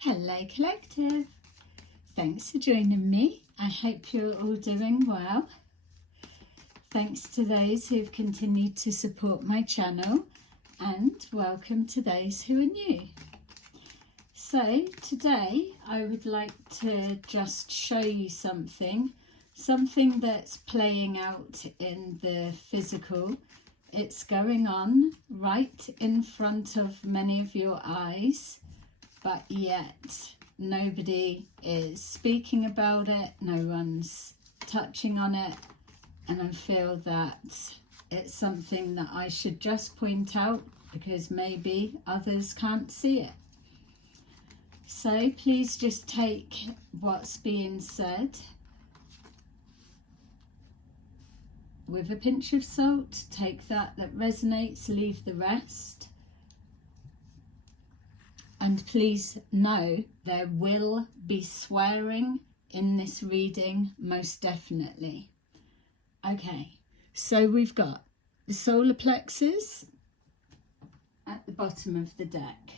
Hello Collective, thanks for joining me. I hope you're all doing well. Thanks to those who've continued to support my channel, and welcome to those who are new. So today I would like to just show you something that's playing out in the physical. It's going on right in front of many of your eyes, but yet nobody is speaking about it, no one's touching on it, and I feel that it's something that I should just point out because maybe others can't see it. So please just take what's being said with a pinch of salt. Take that resonates, leave the rest. And please know there will be swearing in this reading, most definitely. Okay, so we've got the solar plexus at the bottom of the deck.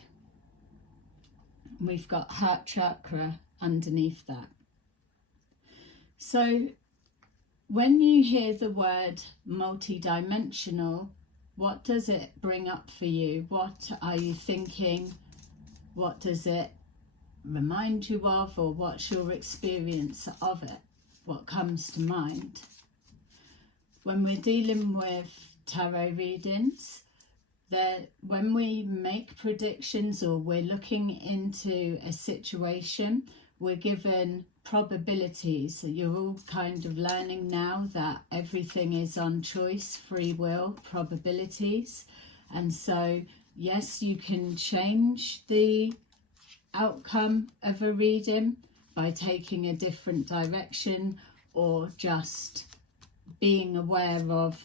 We've got heart chakra underneath that. So when you hear the word multidimensional, what does it bring up for you? What are you thinking? What does it remind you of, or what's your experience of it? What comes to mind? When we're dealing with tarot readings, when we make predictions or we're looking into a situation, we're given probabilities. So you're all kind of learning now that everything is on choice, free will, probabilities. And so yes, you can change the outcome of a reading by taking a different direction or just being aware of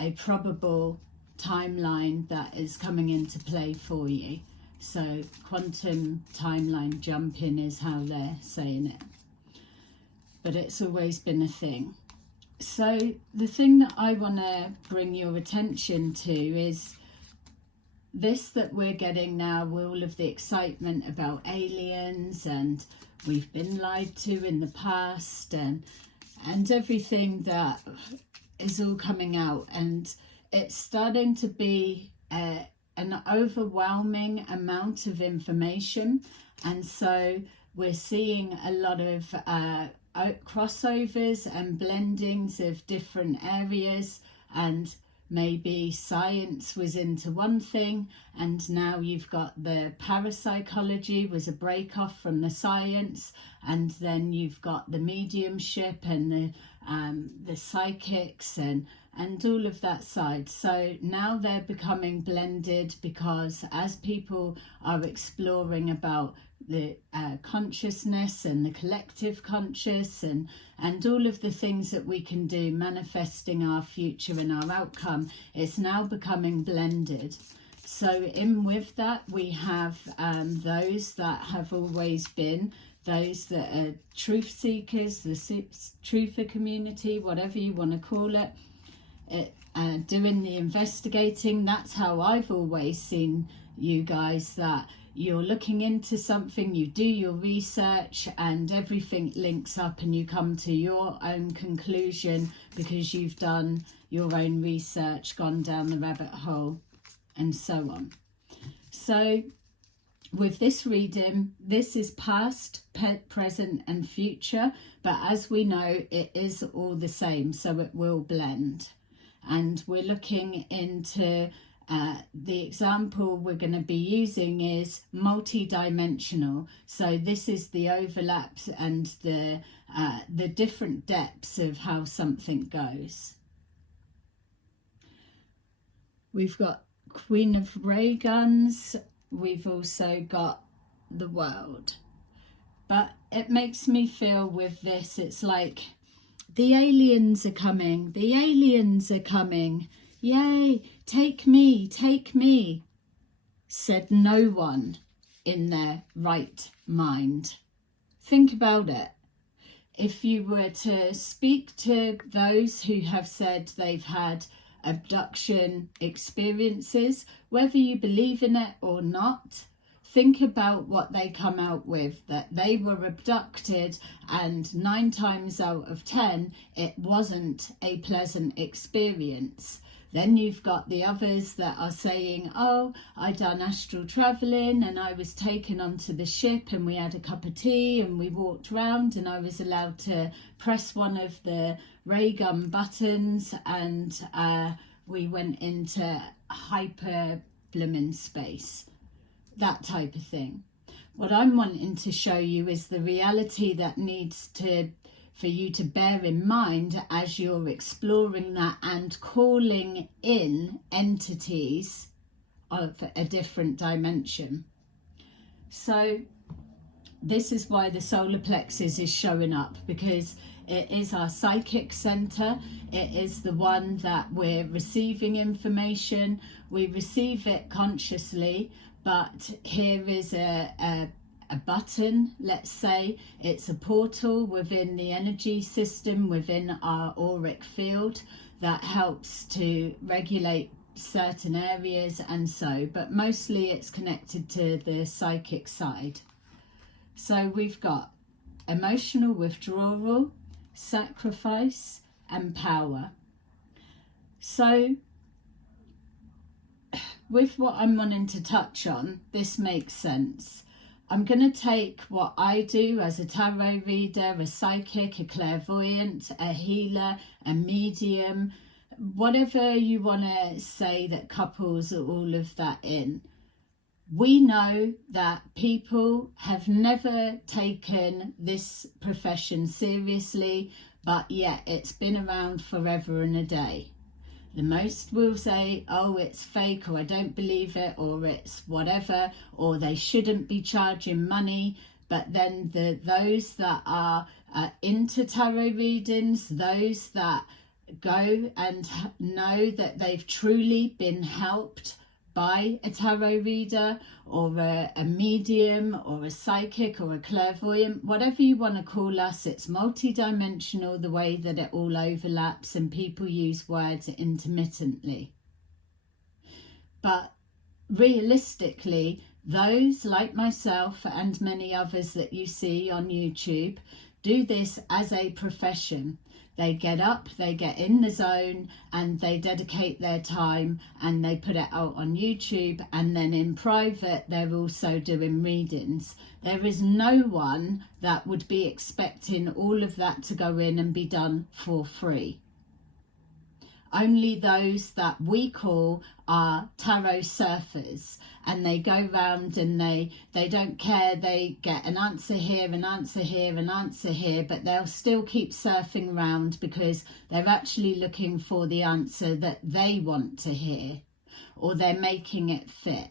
a probable timeline that is coming into play for you. So quantum timeline jumping is how they're saying it. But it's always been a thing. So the thing that I want to bring your attention to is this that we're getting now, all of the excitement about aliens, and we've been lied to in the past, and everything that is all coming out, and it's starting to be an overwhelming amount of information. And so we're seeing a lot of crossovers and blendings of different areas, and maybe science was into one thing, and now you've got the parapsychology was a break off from the science, and then you've got the mediumship and the psychics and all of that side. So now they're becoming blended, because as people are exploring about the consciousness and the collective conscious and all of the things that we can do manifesting our future and our outcome, it's now becoming blended. So in with that we have those that have always been, those that are truth seekers, the truther community, whatever you want to call it, doing the investigating. That's how I've always seen you guys, that you're looking into something, you do your research, and everything links up and you come to your own conclusion because you've done your own research, gone down the rabbit hole, and so on. So with this reading, this is past, present and future, but as we know, it is all the same, so it will blend. And we're looking into the example we're going to be using is multi-dimensional. So this is the overlaps and the different depths of how something goes. We've got Queen of Ray Guns. We've also got the World. But it makes me feel with this, it's like the aliens are coming. The aliens are coming. Yay, take me, said no one in their right mind. Think about it. If you were to speak to those who have said they've had abduction experiences, whether you believe in it or not, think about what they come out with, that they were abducted, and 9 times out of 10 it wasn't a pleasant experience. Then you've got the others that are saying, oh, I done astral travelling and I was taken onto the ship and we had a cup of tea and we walked around and I was allowed to press one of the ray gun buttons and we went into hyper blooming space. That type of thing. What I'm wanting to show you is the reality that needs for you to bear in mind as you're exploring that and calling in entities of a different dimension. So this is why the solar plexus is showing up, because it is our psychic center. It is the one that we're receiving information. We receive it consciously, but here is a button, let's say. It's a portal within the energy system, within our auric field, that helps to regulate certain areas and so, but mostly it's connected to the psychic side. So we've got emotional withdrawal, sacrifice and power. So with what I'm wanting to touch on, this makes sense. I'm going to take what I do as a tarot reader, a psychic, a clairvoyant, a healer, a medium, whatever you want to say that couples all of that in. We know that people have never taken this profession seriously, but yet it's been around forever and a day. The most will say, oh, it's fake, or I don't believe it, or it's whatever, or they shouldn't be charging money. But then those that are into tarot readings, those that go and know that they've truly been helped by a tarot reader or a medium or a psychic or a clairvoyant, whatever you want to call us, it's multidimensional the way that it all overlaps and people use words intermittently. But realistically, those like myself and many others that you see on YouTube do this as a profession. They get up, they get in the zone, and they dedicate their time and they put it out on YouTube, and then in private they're also doing readings. There is no one that would be expecting all of that to go in and be done for free. Only those that we call are tarot surfers, and they go round and they don't care. They get an answer here, an answer here, an answer here, but they'll still keep surfing around because they're actually looking for the answer that they want to hear, or they're making it fit.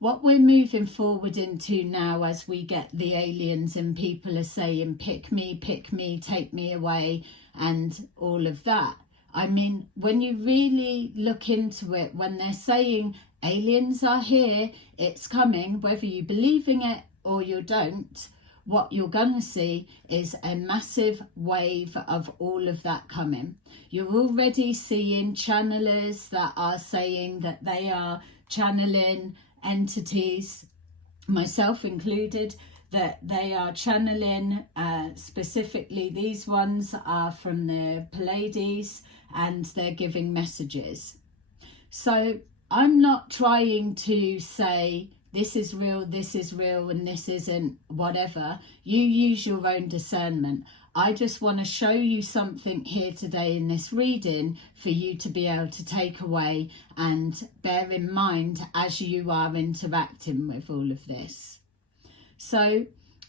What we're moving forward into now, as we get the aliens and people are saying, pick me, take me away, and all of that. I mean, when you really look into it, when they're saying aliens are here, it's coming, whether you believe in it or you don't, what you're going to see is a massive wave of all of that coming. You're already seeing channelers that are saying that they are channeling entities, myself included, that they are channeling, specifically these ones are from the Pleiades, and they're giving messages. So I'm not trying to say this is real, and this isn't, whatever. You use your own discernment. I just want to show you something here today in this reading for you to be able to take away and bear in mind as you are interacting with all of this. So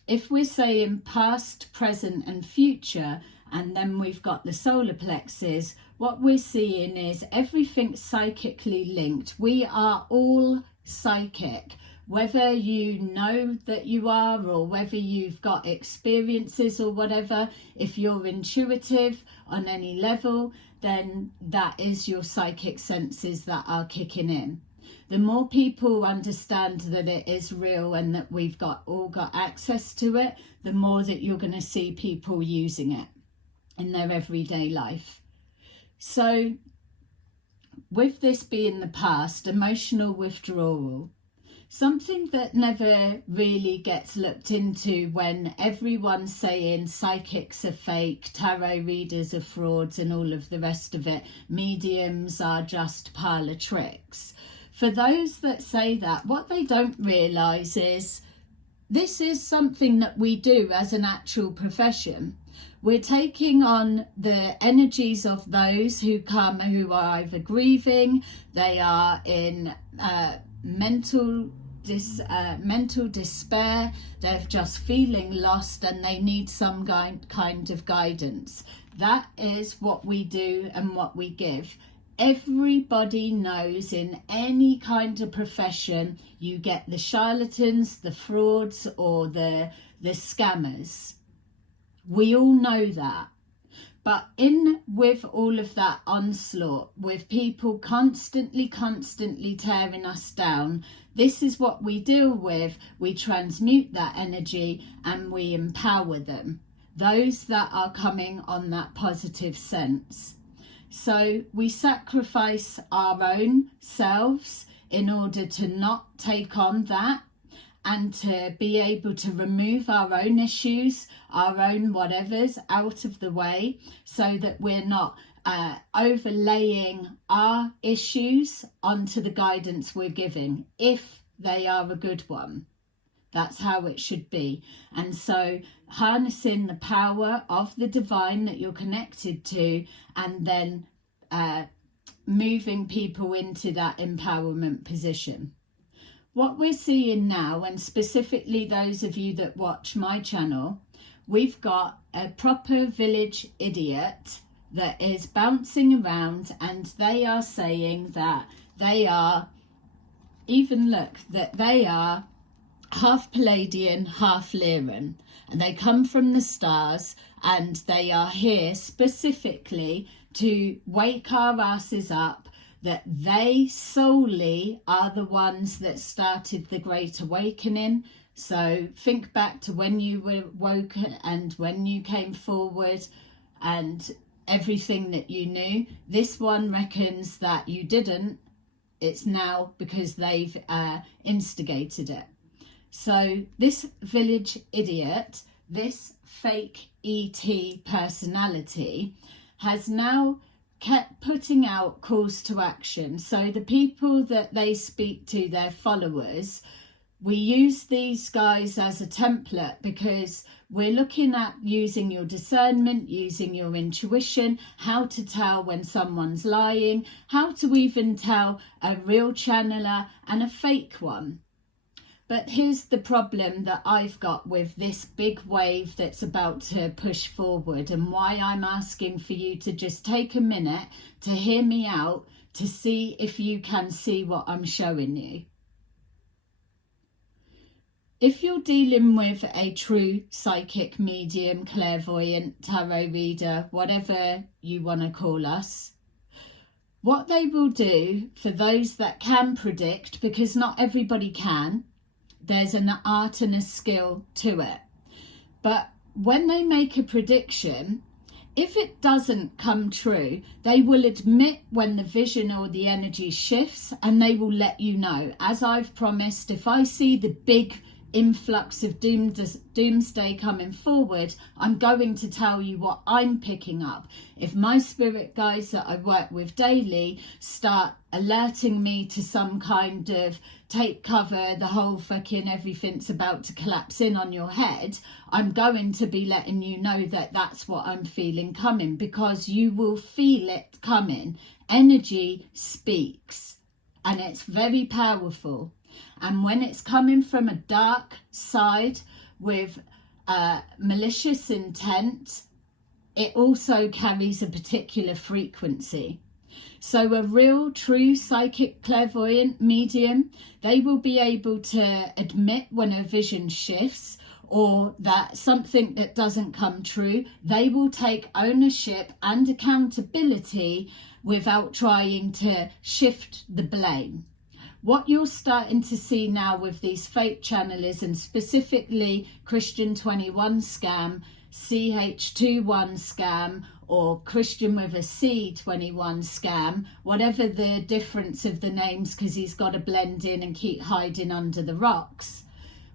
if we're saying past, present and future, and then we've got the solar plexus, what we're seeing is everything psychically linked. We are all psychic. Whether you know that you are, or whether you've got experiences or whatever, if you're intuitive on any level, then that is your psychic senses that are kicking in. The more people understand that it is real and that we've all got access to it, the more that you're going to see people using it in their everyday life. So with this being the past, emotional withdrawal. Something that never really gets looked into when everyone's saying psychics are fake, tarot readers are frauds and all of the rest of it, mediums are just parlour tricks. For those that say that, what they don't realise is this is something that we do as an actual profession. We're taking on the energies of those who come, who are either grieving, they are in mental despair, they're just feeling lost and they need some kind of guidance. That is what we do and what we give. Everybody knows in any kind of profession you get the charlatans, the frauds or the scammers. We all know that. But with all of that onslaught, with people constantly tearing us down, this is what we deal with. We transmute that energy and we empower them. Those that are coming on that positive sense. So we sacrifice our own selves in order to not take on that, and to be able to remove our own issues, our own whatevers out of the way, so that we're not overlaying our issues onto the guidance we're giving, if they are a good one. That's how it should be. And so harnessing the power of the divine that you're connected to, and then moving people into that empowerment position. What we're seeing now, and specifically those of you that watch my channel, we've got a proper village idiot that is bouncing around, and they are saying that they are, that they are half Palladian, half Lyran, and they come from the stars, and they are here specifically to wake our asses up, that they solely are the ones that started the Great Awakening. So think back to when you were woken and when you came forward and everything that you knew. This one reckons that you didn't. It's now because they've instigated it. So this village idiot, this fake ET personality, has now kept putting out calls to action. So the people that they speak to, their followers, we use these guys as a template because we're looking at using your discernment, using your intuition, how to tell when someone's lying, how to even tell a real channeler and a fake one. But here's the problem that I've got with this big wave that's about to push forward, and why I'm asking for you to just take a minute to hear me out, to see if you can see what I'm showing you. If you're dealing with a true psychic, medium, clairvoyant, tarot reader, whatever you want to call us, what they will do for those that can predict, because not everybody can, there's an art and a skill to it. But when they make a prediction, if it doesn't come true, they will admit when the vision or the energy shifts, and they will let you know. As I've promised, if I see the big influx of doomsday coming forward, I'm going to tell you what I'm picking up. If my spirit guides that I work with daily start alerting me to some kind of take cover, the whole fucking everything's about to collapse in on your head, I'm going to be letting you know that that's what I'm feeling coming, because you will feel it coming. Energy speaks, and it's very powerful. And when it's coming from a dark side with malicious intent, it also carries a particular frequency. So a real, true psychic, clairvoyant medium, they will be able to admit when a vision shifts or that something that doesn't come true. They will take ownership and accountability without trying to shift the blame. What you're starting to see now with these fake channelers, and specifically Christian 21 scam, CH21 scam, or Christian with a C21 scam, whatever the difference of the names, because he's got to blend in and keep hiding under the rocks.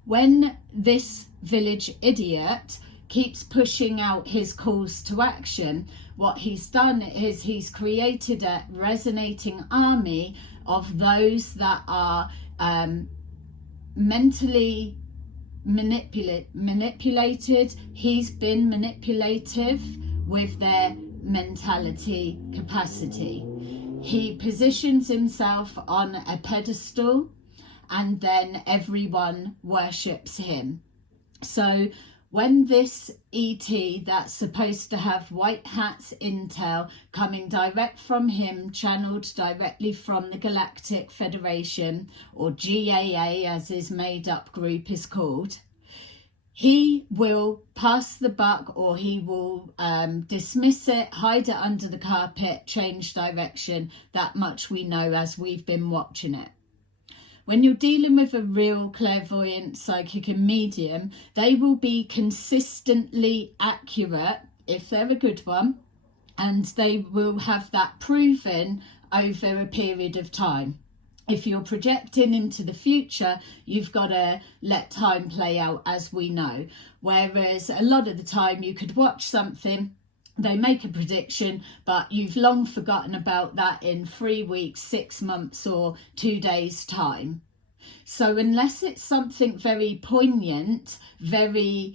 When this village idiot keeps pushing out his calls to action, what he's done is he's created a resonating army of those that are mentally manipulated. He's been manipulative with their mentality capacity. He positions himself on a pedestal and then everyone worships him. So when this ET that's supposed to have white hats intel coming direct from him, channeled directly from the Galactic Federation, or GAA as his made up group is called, he will pass the buck, or he will dismiss it, hide it under the carpet, change direction. That much we know as we've been watching it. When you're dealing with a real clairvoyant, psychic and medium, they will be consistently accurate if they're a good one, and they will have that proven over a period of time. If you're projecting into the future, you've got to let time play out, as we know. Whereas a lot of the time you could watch something, they make a prediction, but you've long forgotten about that in 3 weeks, 6 months or 2 days time. So unless it's something very poignant, very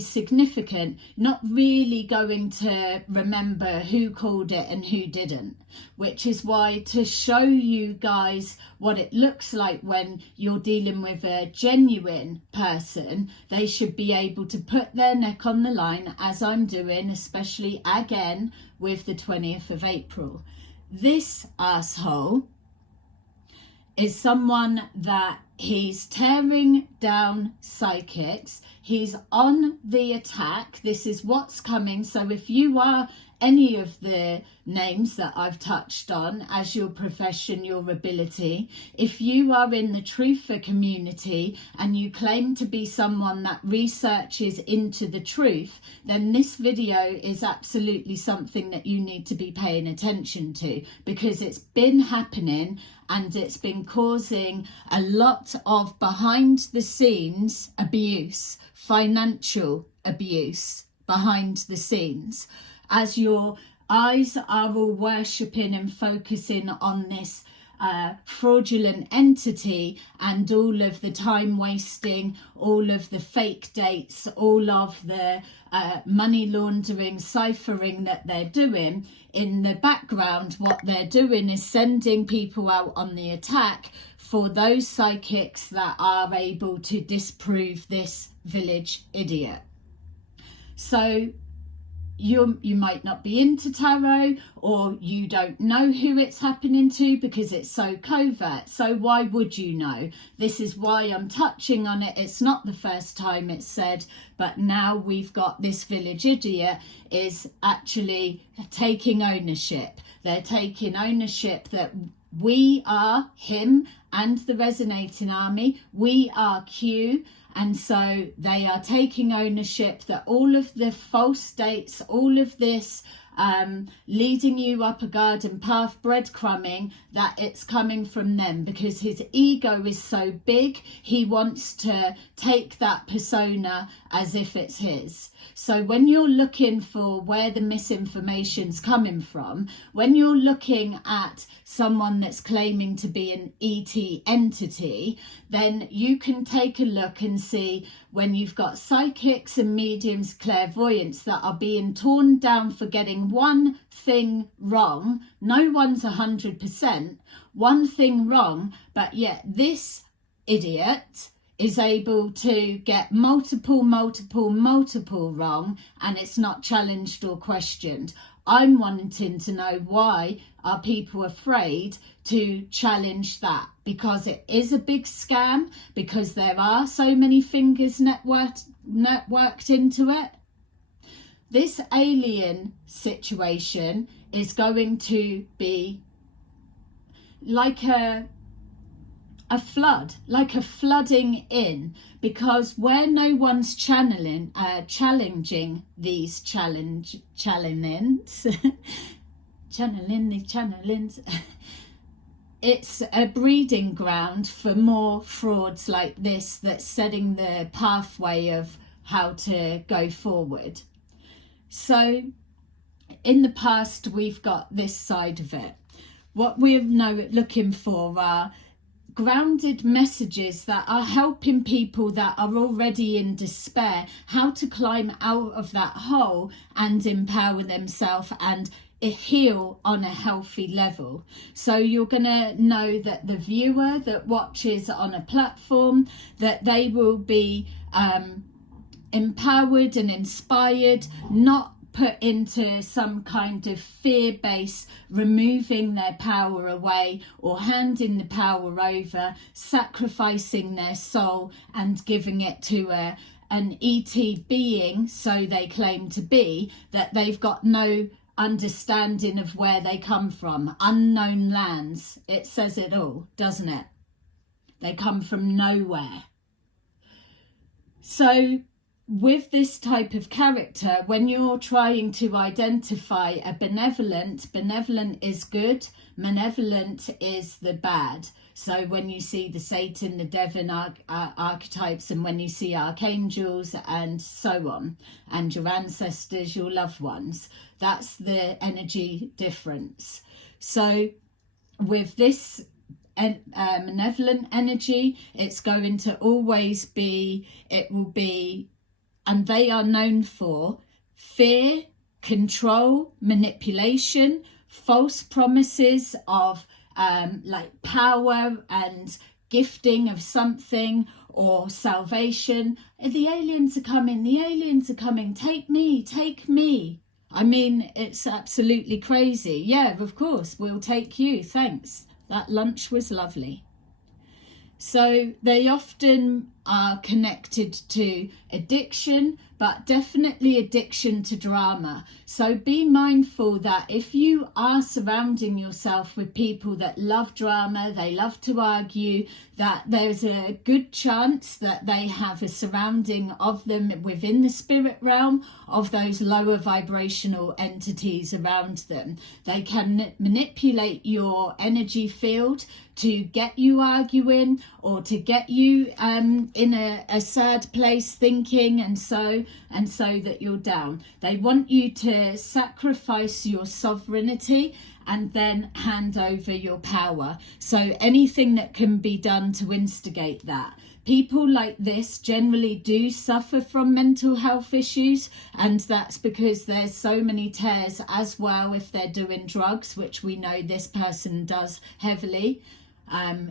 significant, not really going to remember who called it and who didn't. Which is why, to show you guys what it looks like when you're dealing with a genuine person, they should be able to put their neck on the line, as I'm doing, especially again with the 20th of April. This asshole is someone that he's tearing down psychics. He's on the attack. This is what's coming. So if you are any of the names that I've touched on as your profession, your ability, if you are in the truther community and you claim to be someone that researches into the truth, then this video is absolutely something that you need to be paying attention to, because it's been happening and it's been causing a lot of behind the scenes abuse, financial abuse behind the scenes. As your eyes are all worshipping and focusing on this fraudulent entity, and all of the time wasting, all of the fake dates, all of the money laundering, ciphering that they're doing, in the background what they're doing is sending people out on the attack for those psychics that are able to disprove this village idiot. So you might not be into tarot, or you don't know who it's happening to because it's so covert. So why would you know? This is why I'm touching on it. It's not the first time it's said, but now we've got this village idiot is actually taking ownership. They're taking ownership that we are him and the resonating army. We are Q. And so they are taking ownership that all of the false dates, all of this leading you up a garden path, breadcrumbing, that it's coming from them, because his ego is so big, he wants to take that persona as if it's his. So when you're looking for where the misinformation's coming from, when you're looking at someone that's claiming to be an ET entity, then you can take a look and see when you've got psychics and mediums, clairvoyants that are being torn down for getting one thing wrong. No one's 100%, one thing wrong, but yet this idiot is able to get multiple wrong, and it's not challenged or questioned. I'm wanting to know, why are people afraid to challenge that? Because it is a big scam, because there are so many fingers networked into it. This alien situation is going to be like a a flood, like a flooding in, because where no one's challenging these channelings, it's a breeding ground for more frauds like this, that's setting the pathway of how to go forward. So in the past, we've got this side of it. What we're now looking for are grounded messages that are helping people that are already in despair, how to climb out of that hole and empower themselves and heal on a healthy level. So you're going to know that the viewer that watches on a platform, that they will be empowered and inspired, not put into some kind of fear base, removing their power away or handing the power over, sacrificing their soul and giving it to an ET being, so they claim to be, that they've got no understanding of where they come from. Unknown lands. It says it all, doesn't it? They come from nowhere. So with this type of character, when you're trying to identify a benevolent is good, malevolent is the bad. So when you see the Satan, the Devon archetypes, and when you see archangels and so on, and your ancestors, your loved ones, that's the energy difference. So with this malevolent energy, it's going to always be, and they are known for fear, control, manipulation, false promises of like power and gifting of something, or salvation. The aliens are coming, take me. I mean, it's absolutely crazy. Yeah, of course, we'll take you, thanks. That lunch was lovely. So they often are connected to addiction, but definitely addiction to drama. So be mindful that if you are surrounding yourself with people that love drama, they love to argue, that there's a good chance that they have a surrounding of them within the spirit realm of those lower vibrational entities around them. They can manipulate your energy field to get you arguing, or to get you in a sad place thinking, and so that you're down. They want you to sacrifice your sovereignty and then hand over your power. So anything that can be done to instigate that. People like this generally do suffer from mental health issues, and that's because there's so many tears as well if they're doing drugs, which we know this person does heavily.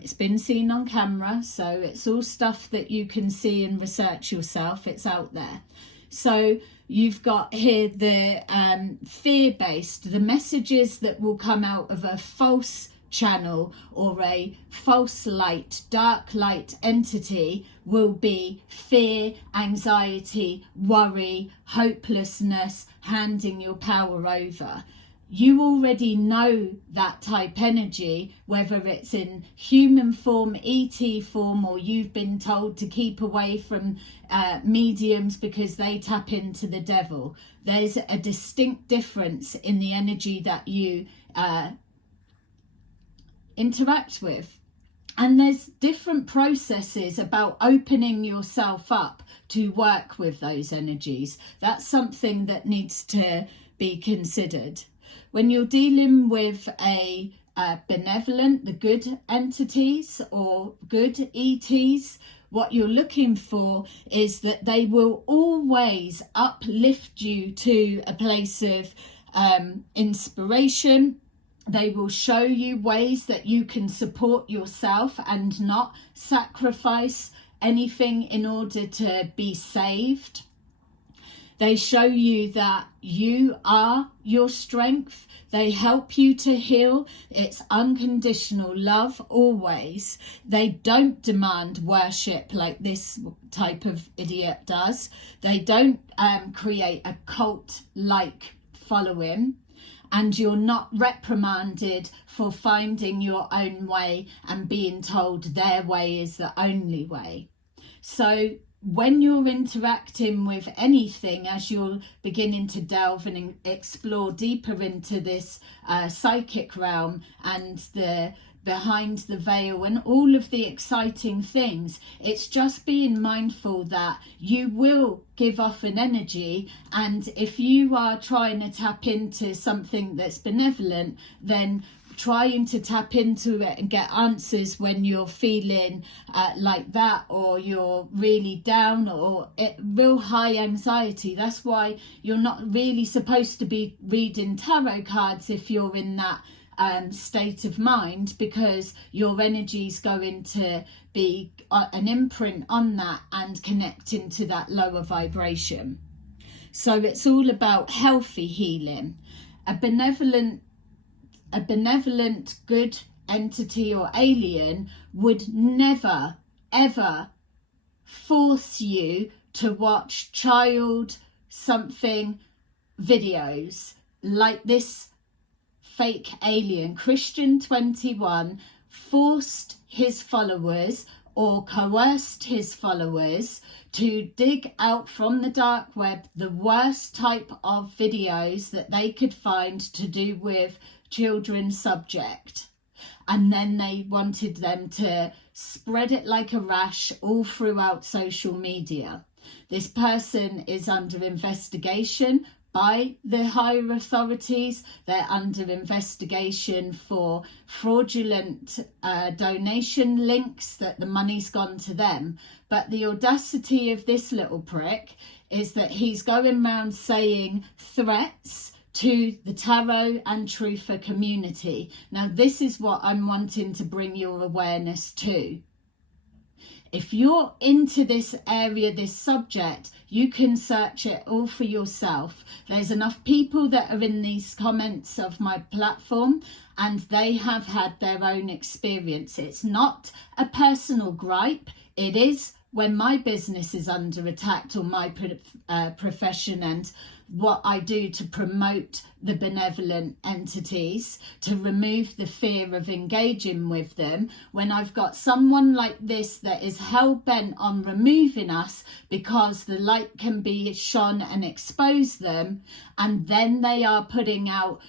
It's been seen on camera, so it's all stuff that you can see and research yourself. It's out there. So you've got here the fear-based, the messages that will come out of a false channel or a false light, dark light entity will be fear, anxiety, worry, hopelessness, handing your power over. You already know that type energy, whether it's in human form, ET form, or you've been told to keep away from mediums because they tap into the devil. There's a distinct difference in the energy that you interact with. And there's different processes about opening yourself up to work with those energies. That's something that needs to be considered. When you're dealing with a benevolent, the good entities or good ETs, what you're looking for is that they will always uplift you to a place of inspiration. They will show you ways that you can support yourself and not sacrifice anything in order to be saved. They show you that you are your strength. They help you to heal. It's unconditional love always. They don't demand worship like this type of idiot does. They don't create a cult-like following. and you're not reprimanded for finding your own way and being told their way is the only way. So when you're interacting with anything, as you're beginning to delve and explore deeper into this psychic realm and the behind the veil and all of the exciting things, it's just being mindful that you will give off an energy, and if you are trying to tap into something that's benevolent, then trying to tap into it and get answers when you're feeling like that, or you're really down, or real high anxiety. That's why you're not really supposed to be reading tarot cards if you're in that state of mind, because your energy is going to be an imprint on that and connecting to that lower vibration. So it's all about healthy healing. A benevolent good entity or alien would never ever force you to watch child something videos like this fake alien. Christian 21 forced his followers or coerced his followers to dig out from the dark web the worst type of videos that they could find to do with children's subject, and then they wanted them to spread it like a rash all throughout social media. This person is under investigation by the higher authorities. They're under investigation for fraudulent donation links, that the money's gone to them. But the audacity of this little prick is that he's going around saying threats to the tarot and truther community. Now, this is what I'm wanting to bring your awareness to. If you're into this area, this subject, you can search it all for yourself. There's enough people that are in these comments of my platform, and they have had their own experience. It's not a personal gripe. It is when my business is under attack, or my profession, and what I do to promote the benevolent entities, to remove the fear of engaging with them. When I've got someone like this that is hell-bent on removing us because the light can be shone and expose them, and then they are putting out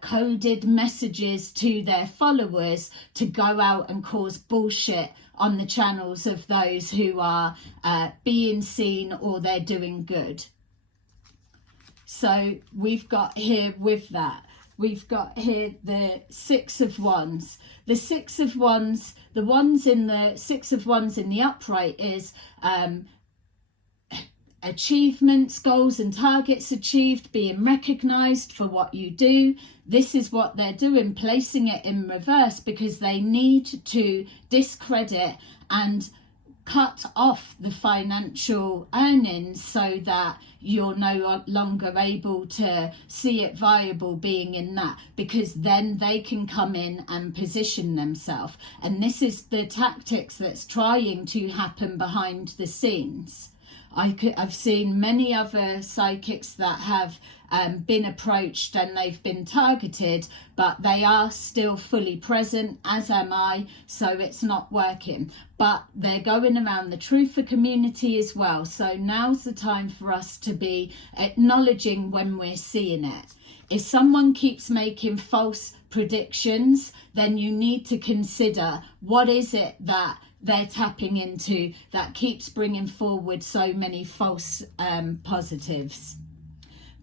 coded messages to their followers to go out and cause bullshit on the channels of those who are being seen or they're doing good. So we've got here with that, we've got here the Six of Wands. The Six of Wands, the ones in the Six of Wands in the upright is achievements, goals and targets achieved, being recognised for what you do. This is what they're doing, placing it in reverse, because they need to discredit and cut off the financial earnings so that you're no longer able to see it viable being in that, because then they can come in and position themselves. And this is the tactics that's trying to happen behind the scenes. I've seen many other psychics that have been approached and they've been targeted, but they are still fully present, as am I, so it's not working. But they're going around the truther community as well. So now's the time for us to be acknowledging when we're seeing it. If someone keeps making false predictions, then you need to consider, what is it that they're tapping into that keeps bringing forward so many false positives.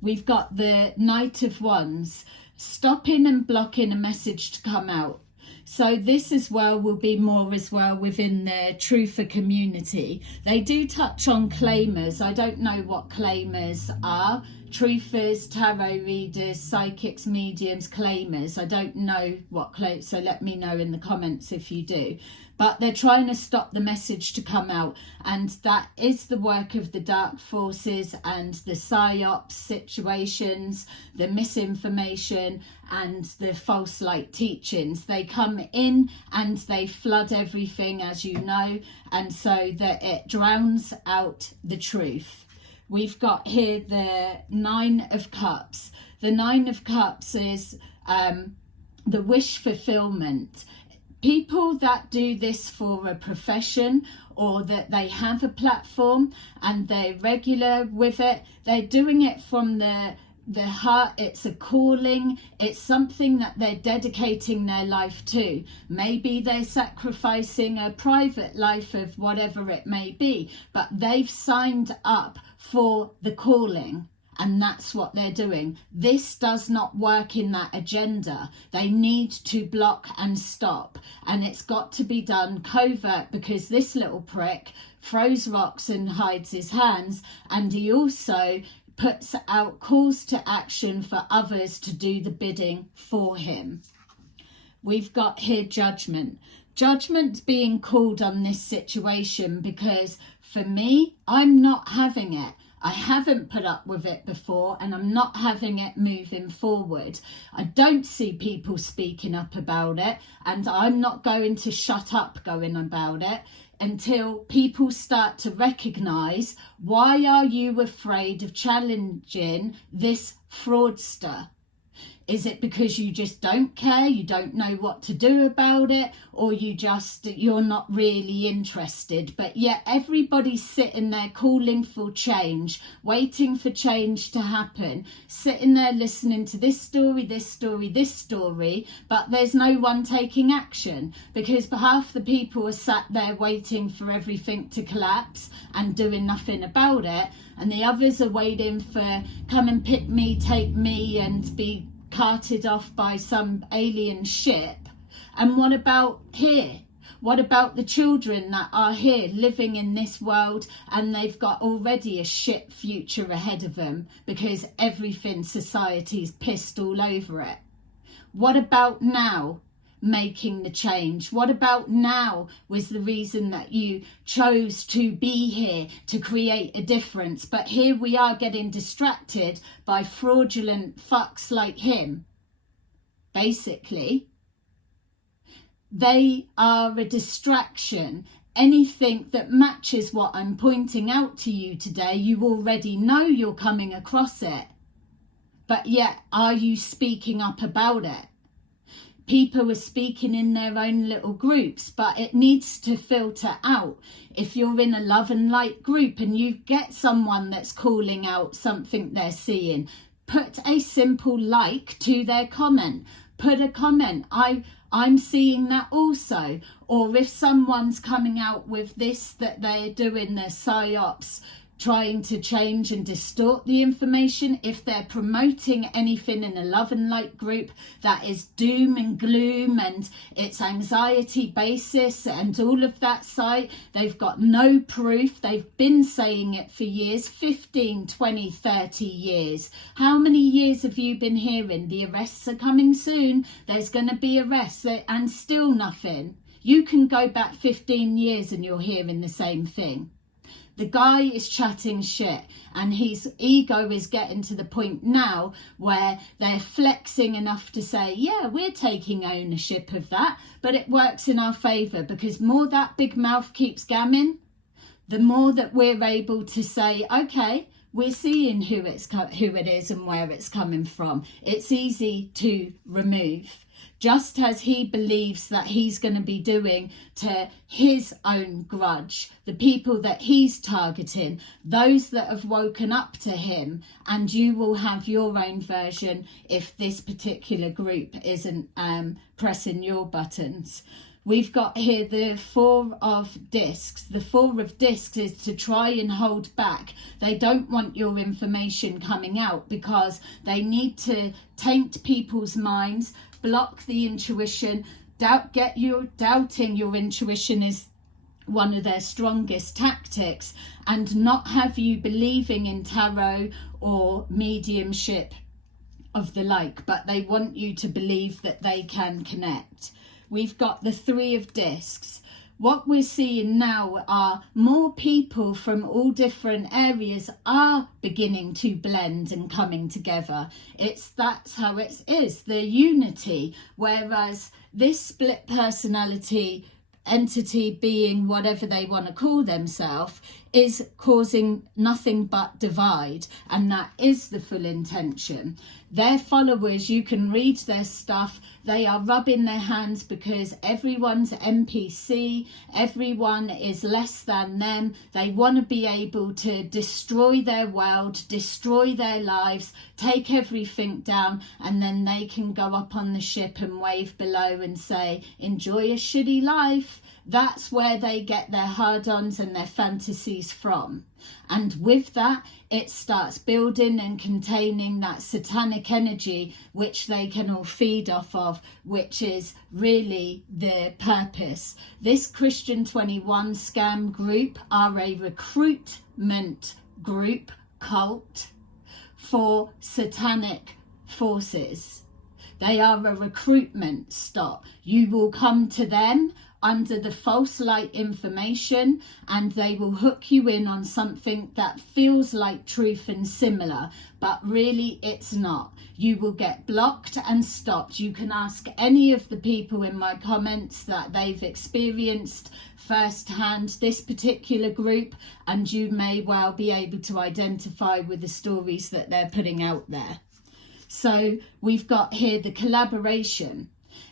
We've got the Knight of Wands, stopping and blocking a message to come out. So this as well will be more as well within the truther community. They do touch on claimers. I don't know what claimers are. Truthers, tarot readers, psychics, mediums, claimers. I don't know what so let me know in the comments if you do. But they're trying to stop the message to come out, and that is the work of the dark forces and the psyops situations, the misinformation and the false light teachings. They come in and they flood everything, as you know, and so that it drowns out the truth. We've got here the Nine of Cups. The Nine of Cups is the wish fulfillment. People that do this for a profession, or that they have a platform and they're regular with it, they're doing it from the heart. It's a calling, it's something that they're dedicating their life to. Maybe they're sacrificing a private life of whatever it may be, but they've signed up for the calling. And that's what they're doing. This does not work in that agenda. They need to block and stop. And it's got to be done covert, because this little prick throws rocks and hides his hands. And he also puts out calls to action for others to do the bidding for him. We've got here judgment. Judgment being called on this situation, because for me, I'm not having it. I haven't put up with it before, and I'm not having it moving forward. I don't see people speaking up about it, and I'm not going to shut up going about it until people start to recognise, why are you afraid of challenging this fraudster? Is it because you just don't care, you don't know what to do about it, or you're not really interested? But yet everybody's sitting there calling for change, waiting for change to happen, sitting there listening to this story, this story, this story, but there's no one taking action, because half the people are sat there waiting for everything to collapse and doing nothing about it, and the others are waiting for come and pick me, take me, and be carted off by some alien ship. And what about here? What about the children that are here living in this world, and they've got already a shit future ahead of them because everything society's pissed all over it? What about now making the change? What about now was the reason that you chose to be here, to create a difference? But here we are getting distracted by fraudulent fucks like him. Basically, they are a distraction. Anything that matches what I'm pointing out to you today, you already know you're coming across it. But yet, are you speaking up about it? People are speaking in their own little groups, but it needs to filter out. If you're in a love and light group and you get someone that's calling out something they're seeing, put a simple like to their comment. Put a comment, I'm seeing that also. Or if someone's coming out with this, that they're doing their psyops, trying to change and distort the information, if they're promoting anything in a love and light group that is doom and gloom and it's anxiety basis and all of that side, they've got no proof. They've been saying it for years, 15, 20, 30 years. How many years have you been hearing the arrests are coming soon, there's going to be arrests, and still nothing? You can go back 15 years and you're hearing the same thing. The guy is chatting shit, and his ego is getting to the point now where they're flexing enough to say, yeah, we're taking ownership of that, but it works in our favour, because more that big mouth keeps gamming, the more that we're able to say, okay, we're seeing who it is and where it's coming from. It's easy to remove. Just as he believes that he's going to be doing to his own grudge, the people that he's targeting, those that have woken up to him, and you will have your own version if this particular group isn't pressing your buttons. We've got here the Four of Discs. The Four of Discs is to try and hold back. They don't want your information coming out because they need to taint people's minds, block the intuition, doubting your intuition is one of their strongest tactics, and not have you believing in tarot or mediumship of the like, but they want you to believe that they can connect. We've got the Three of Discs. What we're seeing now are more people from all different areas are beginning to blend and coming together. That's how it is, the unity. Whereas this split personality entity, being, whatever they want to call themselves, is causing nothing but divide, and that is the full intention. Their followers, you can read their stuff, they are rubbing their hands because everyone's NPC, everyone is less than them. They want to be able to destroy their world, destroy their lives, take everything down, and then they can go up on the ship and wave below and say, enjoy a shitty life. That's where they get their hard-ons and their fantasies from. And with that, it starts building and containing that satanic energy, which they can all feed off of, which is really their purpose. This Christian 21 scam group are a recruitment group, cult, for satanic forces. They are a recruitment stop. You will come to them under the false light information, and they will hook you in on something that feels like truth and similar, but really it's not. You will get blocked and stopped. You can ask any of the people in my comments that they've experienced firsthand this particular group, and you may well be able to identify with the stories that they're putting out there. So we've got here the collaboration.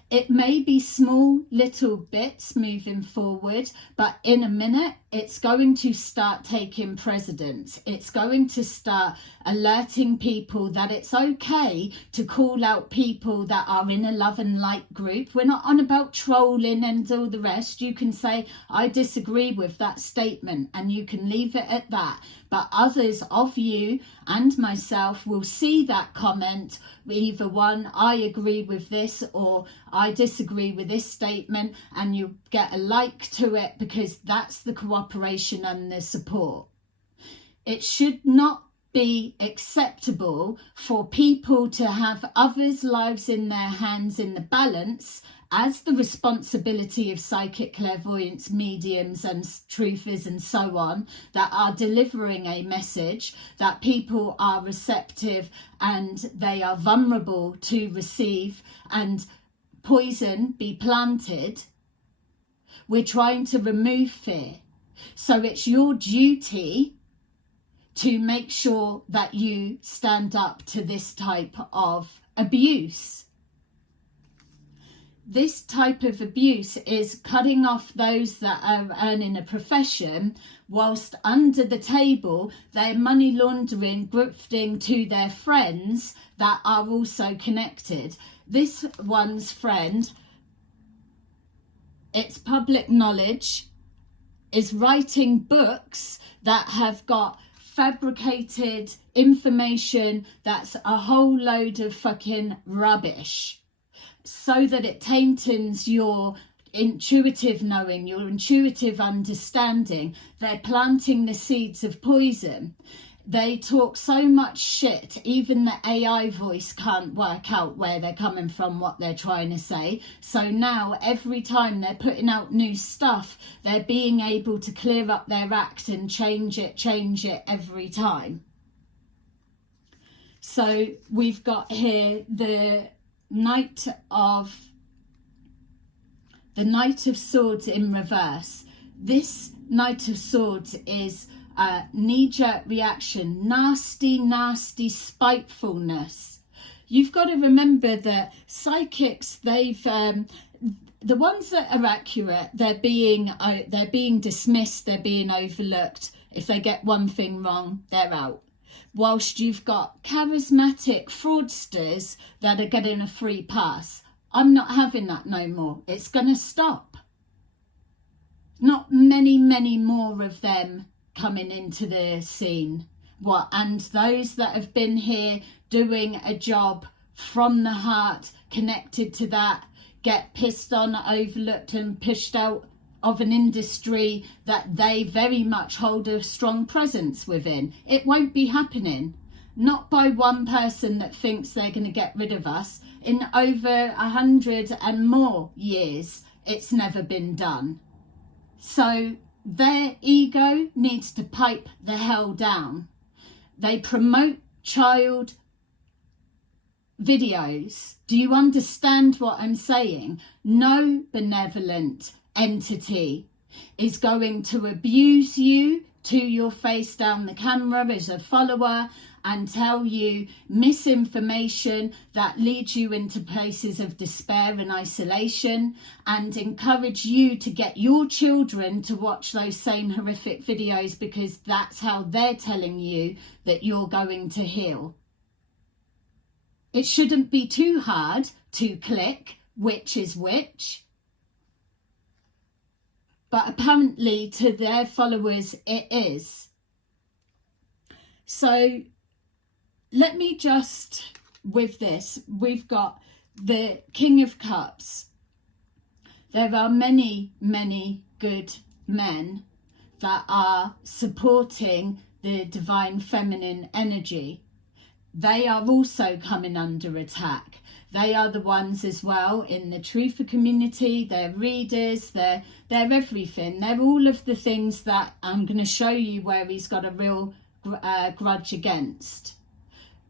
It may be small little bits moving forward, but in a minute it's going to start taking precedence. It's going to start alerting people that it's okay to call out people that are in a love and light group. We're not on about trolling and all the rest. You can say, I disagree with that statement, and you can leave it at that. But others of you and myself will see that comment, either one, I agree with this, or I disagree with this statement, and you get a like to it, because that's the cooperation and the support. It should not be acceptable for people to have others' lives in their hands in the balance, as the responsibility of psychic clairvoyants, mediums and truthers and so on, that are delivering a message that people are receptive and they are vulnerable to receive, and poison be planted. We're trying to remove fear. So it's your duty to make sure that you stand up to this type of abuse. This type of abuse is cutting off those that are earning a profession, whilst under the table they're money laundering, grifting to their friends that are also connected. This one's friend, it's public knowledge, is writing books that have got fabricated information that's a whole load of fucking rubbish, so that it taints your intuitive knowing, your intuitive understanding. They're planting the seeds of poison. They talk so much shit, even the AI voice can't work out where they're coming from, what they're trying to say. So now every time they're putting out new stuff, they're being able to clear up their act and change it every time. So we've got here the Knight of Swords in reverse. This Knight of Swords is knee-jerk reaction, nasty spitefulness. You've got to remember that psychics, they've the ones that are accurate, they're being dismissed, they're being overlooked. If they get one thing wrong, they're out. Whilst you've got charismatic fraudsters that are getting a free pass. I'm not having that no more. It's going to stop. Not many more of them coming into the scene. And those that have been here doing a job from the heart, connected to that, get pissed on, overlooked and pushed out of an industry that they very much hold a strong presence within. It won't be happening. Not by one person that thinks they're going to get rid of us. In over 100 and more years, it's never been done. So their ego needs to pipe the hell down. They promote child videos. Do you understand what I'm saying? No benevolent entity is going to abuse you to your face down the camera as a follower and tell you misinformation that leads you into places of despair and isolation, and encourage you to get your children to watch those same horrific videos because that's how they're telling you that you're going to heal. It shouldn't be too hard to click which is which, but apparently to their followers it is. So let me just, with this, we've got the King of Cups. There are many, many good men that are supporting the divine feminine energy. They are also coming under attack. They are the ones as well in the truther community. They're readers, they're everything. They're all of the things that I'm going to show you where he's got a real grudge against.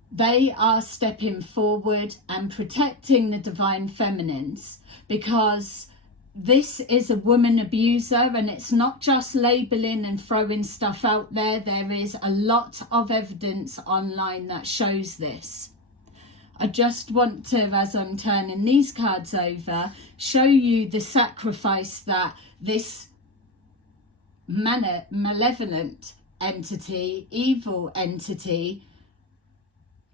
They are stepping forward and protecting the divine feminines, because this is a woman abuser, and it's not just labelling and throwing stuff out there. There is a lot of evidence online that shows this. I just want to, as I'm turning these cards over, show you the sacrifice that this malevolent entity, evil entity,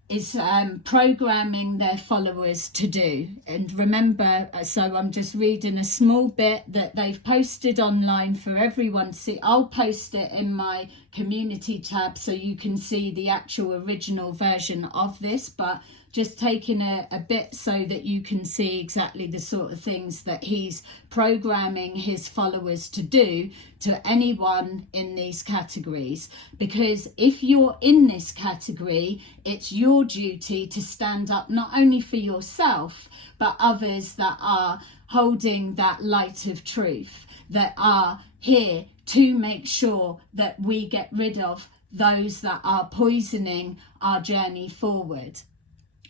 is programming their followers to do. And remember, so I'm just reading a small bit that they've posted online for everyone to see. I'll post it in my community tab so you can see the actual original version of this, but just taking a bit so that you can see exactly the sort of things that he's programming his followers to do to anyone in these categories. Because if you're in this category, it's your duty to stand up not only for yourself, but others that are holding that light of truth, that are here to make sure that we get rid of those that are poisoning our journey forward.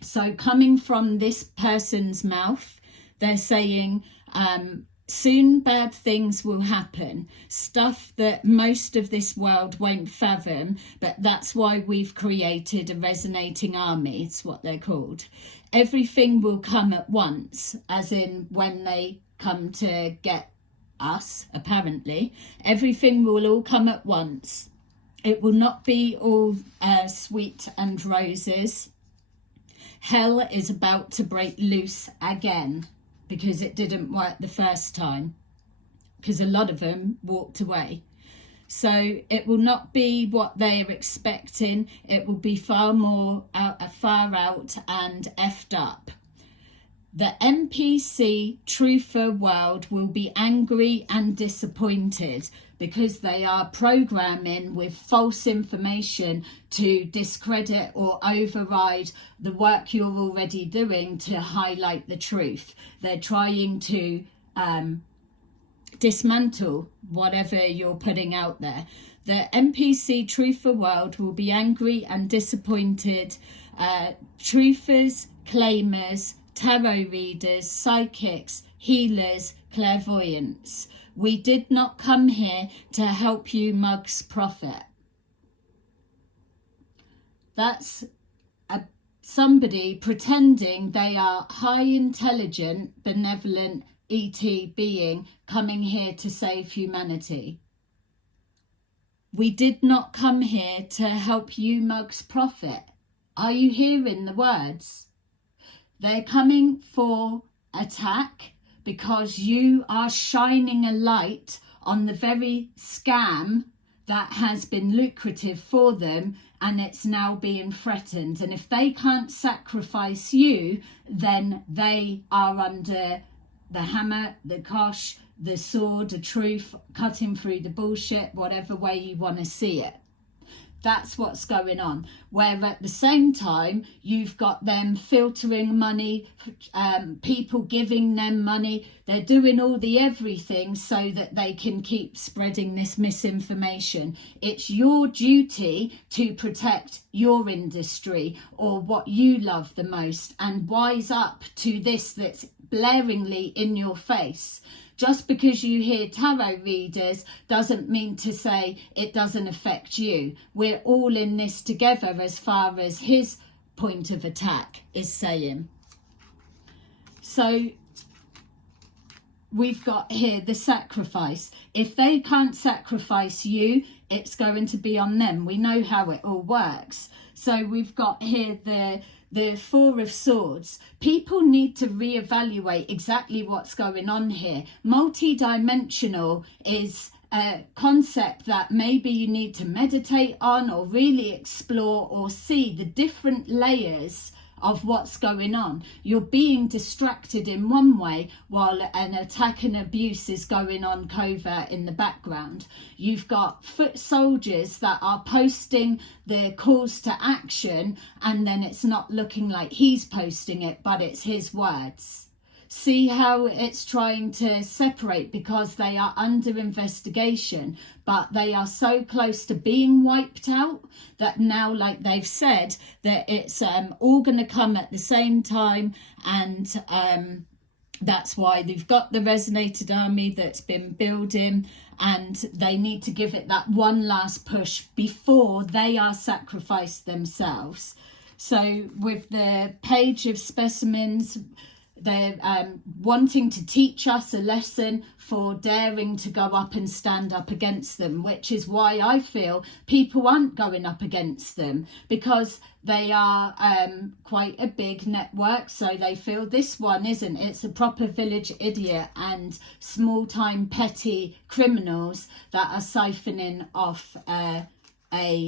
So coming from this person's mouth, they're saying soon bad things will happen, stuff that most of this world won't fathom, but that's why we've created a resonating army. It's what they're called. Everything will come at once, as in when they come to get us, apparently. Everything will all come at once. It will not be all sweet and roses. Hell is about to break loose again, because it didn't work the first time, because a lot of them walked away. So it will not be what they're expecting. It will be far more far out and effed up. The NPC truther world will be angry and disappointed, because they are programming with false information to discredit or override the work you're already doing to highlight the truth. They're trying to dismantle whatever you're putting out there. The NPC truther world will be angry and disappointed. Truthers, claimers, tarot readers, psychics, healers, clairvoyants. We did not come here to help you mugs profit. That's somebody pretending they are high intelligent, benevolent ET being coming here to save humanity. We did not come here to help you mugs profit. Are you hearing the words? They're coming for attack, because you are shining a light on the very scam that has been lucrative for them, and it's now being threatened. And if they can't sacrifice you, then they are under the hammer, the kosh, the sword, the truth, cutting through the bullshit, whatever way you want to see it. That's what's going on. Where at the same time, you've got them filtering money, people giving them money. They're doing all the everything so that they can keep spreading this misinformation. It's your duty to protect your industry or what you love the most, and wise up to this that's blaringly in your face. Just because you hear tarot readers doesn't mean to say it doesn't affect you. We're all in this together as far as his point of attack is saying. So we've got here the sacrifice. If they can't sacrifice you, it's going to be on them. We know how it all works. So we've got here the Four of Swords. People need to reevaluate exactly what's going on here. Multi-dimensional is a concept that maybe you need to meditate on or really explore or see the different layers of what's going on. You're being distracted in one way while an attack and abuse is going on covert in the background. You've got foot soldiers that are posting the calls to action, and then it's not looking like he's posting it, but it's his words. See how it's trying to separate, because they are under investigation, but they are so close to being wiped out that now, like they've said, that it's all going to come at the same time. And that's why they've got the resonated army that's been building, and they need to give it that one last push before they are sacrificed themselves. So with the Page of Specimens, they're wanting to teach us a lesson for daring to go up and stand up against them, which is why I feel people aren't going up against them, because they are quite a big network. So they feel this one isn't. It's a proper village idiot and small-time petty criminals that are siphoning off a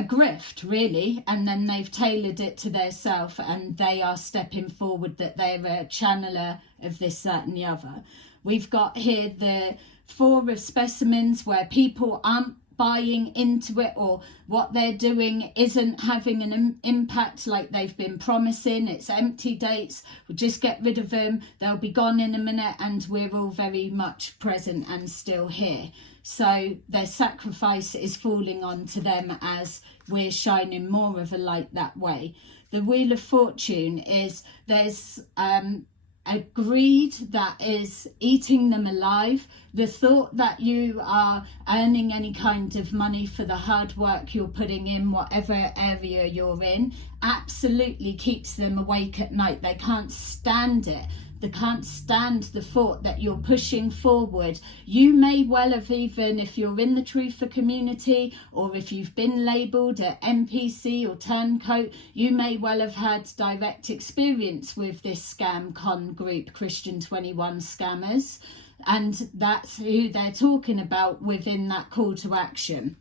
grift, really, and then they've tailored it to their self, and they are stepping forward that they're a channeler of this, that and the other. We've got here the Four of Specimens, where people aren't buying into it, or what they're doing isn't having an impact like they've been promising. It's empty dates. We'll just get rid of them. They'll be gone in a minute, and we're all very much present and still here. So their sacrifice is falling onto them as we're shining more of a light that way. The Wheel of Fortune is, there's a greed that is eating them alive. The thought that you are earning any kind of money for the hard work you're putting in, whatever area you're in, absolutely keeps them awake at night. They can't stand it. They can't stand the thought that you're pushing forward. You may well have, even if you're in the truther community, or if you've been labelled an NPC or turncoat, you may well have had direct experience with this scam con group, Christian 21 scammers, and that's who they're talking about within that call to action.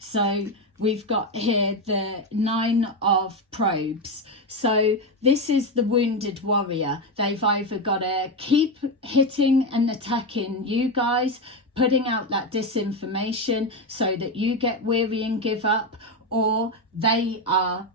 So we've got here the Nine of Probes. So this is the wounded warrior. They've either got to keep hitting and attacking you guys, putting out that disinformation so that you get weary and give up, or they are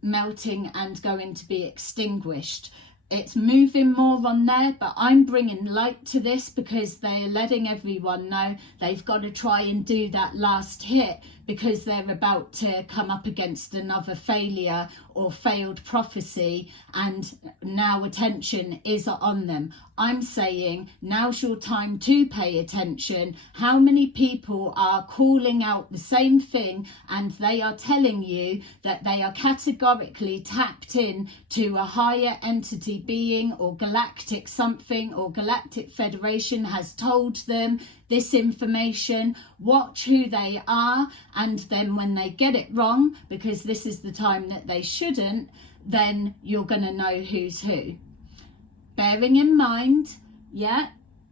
melting and going to be extinguished. It's moving more on there, but I'm bringing light to this because they're letting everyone know they've got to try and do that last hit, because they're about to come up against another failure or failed prophecy, and now attention is on them. I'm saying now's your time to pay attention. How many people are calling out the same thing, and they are telling you that they are categorically tapped in to a higher entity being, or galactic something, or galactic federation has told them this information. Watch who they are, and then when they get it wrong, because this is the time that they shouldn't, then you're going to know who's who. Bearing in mind, yeah,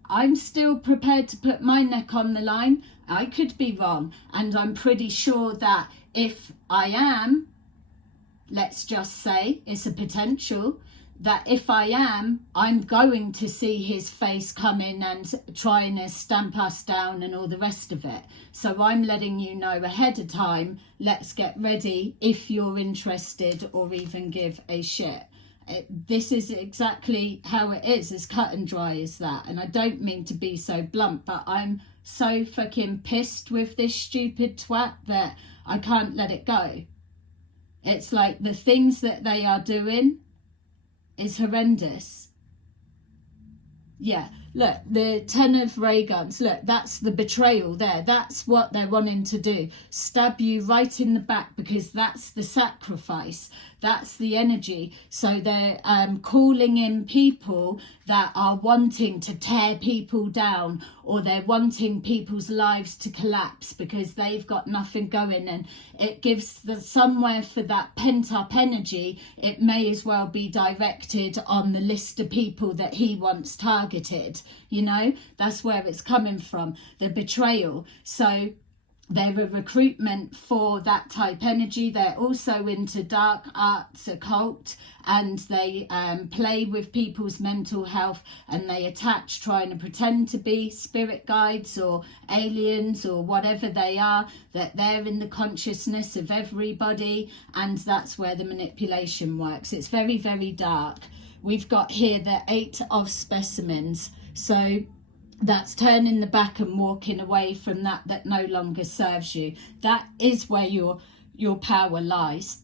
I'm still prepared to put my neck on the line. I could be wrong, and I'm pretty sure that if I am, let's just say it's a potential, that if I am, I'm going to see his face come in and trying to stamp us down and all the rest of it. So I'm letting you know ahead of time, let's get ready if you're interested or even give a shit. This is exactly how it is, as cut and dry as that. And I don't mean to be so blunt, but I'm so fucking pissed with this stupid twat that I can't let it go. It's like the things that they are doing is horrendous. Yeah, look, the 10 of ray guns, look, that's the betrayal there. That's what they're wanting to do. Stab you right in the back, because that's the sacrifice. That's the energy. So they're calling in people that are wanting to tear people down, or they're wanting people's lives to collapse because they've got nothing going, and it gives the somewhere for that pent up energy. It may as well be directed on the list of people that he wants targeted. You know, that's where it's coming from, the betrayal. So they're a recruitment for that type energy. They're also into dark arts, occult, and they play with people's mental health, and they attach, trying to pretend to be spirit guides or aliens or whatever they are, that they're in the consciousness of everybody, and that's where the manipulation works. It's very, very dark. We've got here the 8 of specimens. So that's turning the back and walking away from that no longer serves you. That is where your power lies.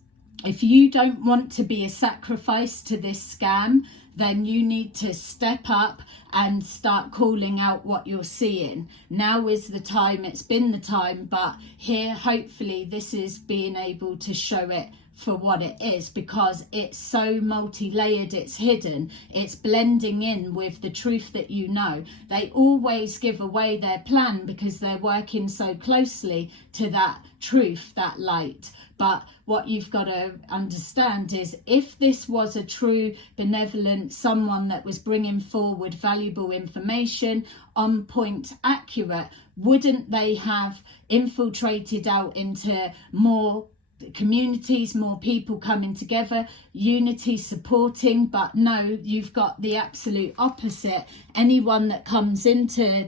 If you don't want to be a sacrifice to this scam, then you need to step up and start calling out what you're seeing. Now is the time. It's been the time, but here, hopefully, this is being able to show it for what it is, because it's so multi-layered, it's hidden, it's blending in with the truth that you know. They always give away their plan because they're working so closely to that truth, that light. But what you've got to understand is, if this was a true benevolent someone that was bringing forward valuable information, on point, accurate, wouldn't they have infiltrated out into more communities, more people coming together, unity, supporting? But no, you've got the absolute opposite. Anyone that comes into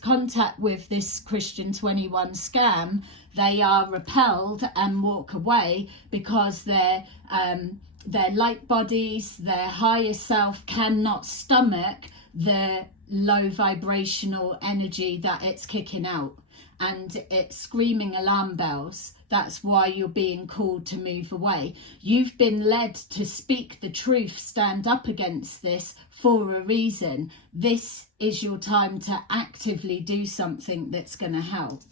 contact with this Christian 21 scam, they are repelled and walk away, because their light bodies, their higher self, cannot stomach the low vibrational energy that it's kicking out, and it's screaming alarm bells. That's why you're being called to move away. You've been led to speak the truth, stand up against this for a reason. This is your time to actively do something that's going to help.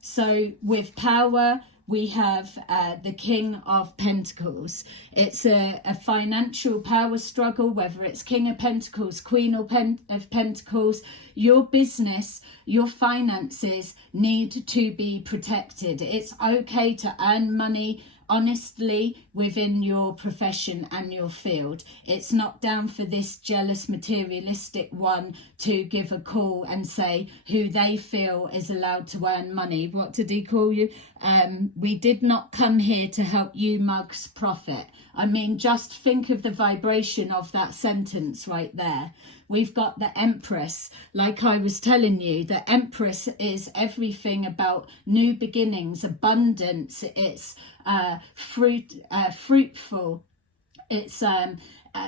So with power, we have the King of Pentacles. It's a financial power struggle, whether it's King of Pentacles, Queen of Pentacles. Your business, your finances need to be protected. It's okay to earn money honestly within your profession and your field. It's not down for this jealous materialistic one to give a call and say who they feel is allowed to earn money. What did he call you? We did not come here to help you mugs profit. I mean, just think of the vibration of that sentence right there. We've got the Empress. Like I was telling you, the Empress is everything about new beginnings, abundance. It's fruitful. It's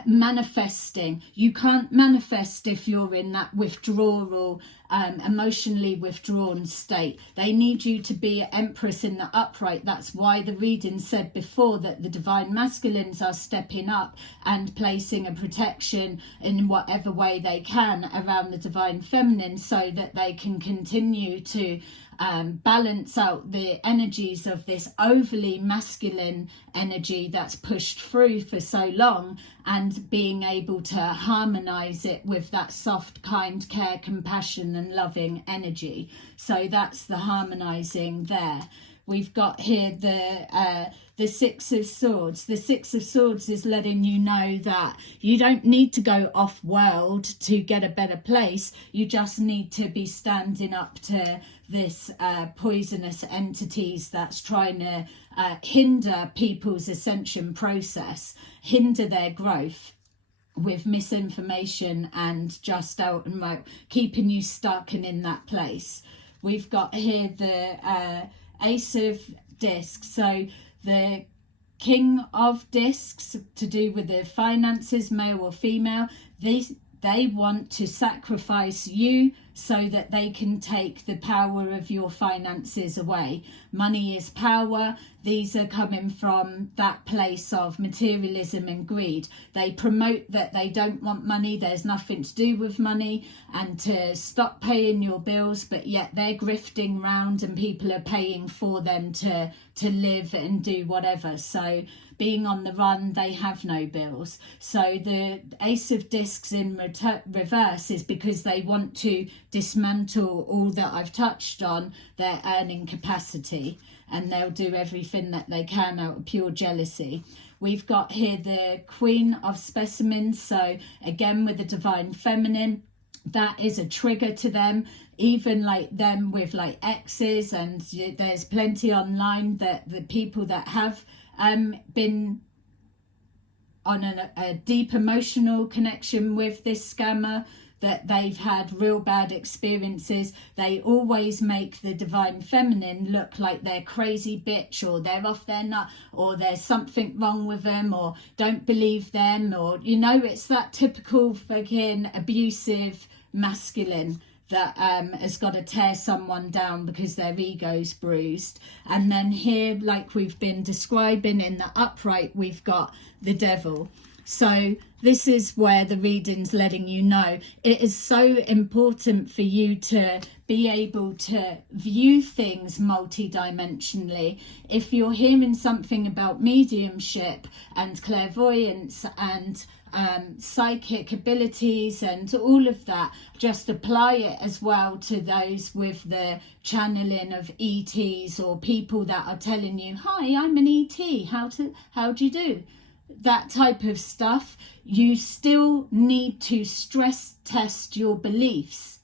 manifesting. You can't manifest if you're in that withdrawal, emotionally withdrawn state. They need you to be Empress in the upright. That's why the reading said before that the divine masculines are stepping up and placing a protection in whatever way they can around the divine feminine, so that they can continue to balance out the energies of this overly masculine energy that's pushed through for so long, and being able to harmonize it with that soft, kind, care, compassion and loving energy. So that's the harmonizing there. We've got here the Six of Swords. The Six of Swords is letting you know that you don't need to go off-world to get a better place. You just need to be standing up to this poisonous entities that's trying to hinder people's ascension process, hinder their growth with misinformation and just out and out, keeping you stuck and in that place. We've got here the Ace of Discs. So the King of Discs, to do with the finances, male or female, they want to sacrifice you so that they can take the power of your finances away. Money is power. These are coming from that place of materialism and greed. They promote that they don't want money, there's nothing to do with money, and to stop paying your bills, but yet they're grifting round and people are paying for them to live and do whatever. So being on the run, they have no bills. So the Ace of Discs in reverse is because they want to dismantle all that I've touched on, their earning capacity, and they'll do everything that they can out of pure jealousy. We've got here the Queen of Specimens, so again with the Divine Feminine, that is a trigger to them, even like them with like exes, and there's plenty online that the people that have been on a deep emotional connection with this scammer, that they've had real bad experiences. They always make the Divine Feminine look like they're crazy bitch, or they're off their nut, or there's something wrong with them, or don't believe them, or it's that typical fucking abusive masculine that has got to tear someone down because their ego's bruised. And then here, like we've been describing in the upright, we've got the Devil. So this is where the reading's letting you know it is so important for you to be able to view things multidimensionally. If you're hearing something about mediumship and clairvoyance and psychic abilities and all of that, just apply it as well to those with the channeling of ETs, or people that are telling you, hi, I'm an ET, how do you do? That type of stuff. You still need to stress test your beliefs.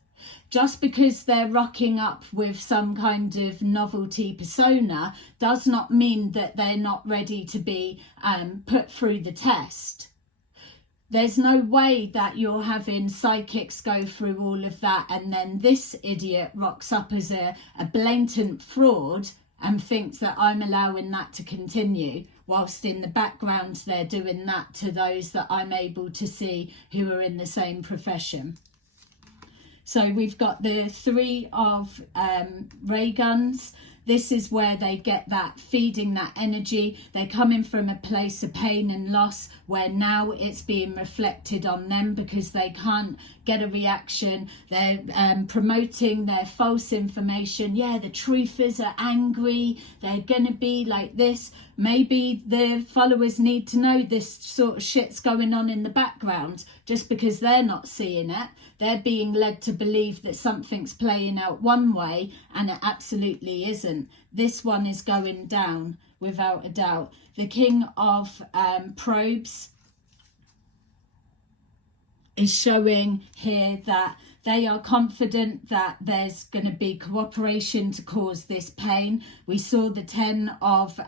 Just because they're rocking up with some kind of novelty persona does not mean that they're not ready to be put through the test. There's no way that you're having psychics go through all of that and then this idiot rocks up as a blatant fraud and thinks that I'm allowing that to continue, whilst in the background they're doing that to those that I'm able to see who are in the same profession. So we've got the Three of ray guns. This is where they get that, feeding that energy. They're coming from a place of pain and loss where now it's being reflected on them because they can't get a reaction. They're promoting their false information. Yeah, the truthers are angry. They're going to be like this. Maybe their followers need to know this sort of shit's going on in the background just because they're not seeing it. They're being led to believe that something's playing out one way and it absolutely isn't. This one is going down without a doubt. The King of Probes is showing here that they are confident that there's going to be cooperation to cause this pain. We saw the 10 of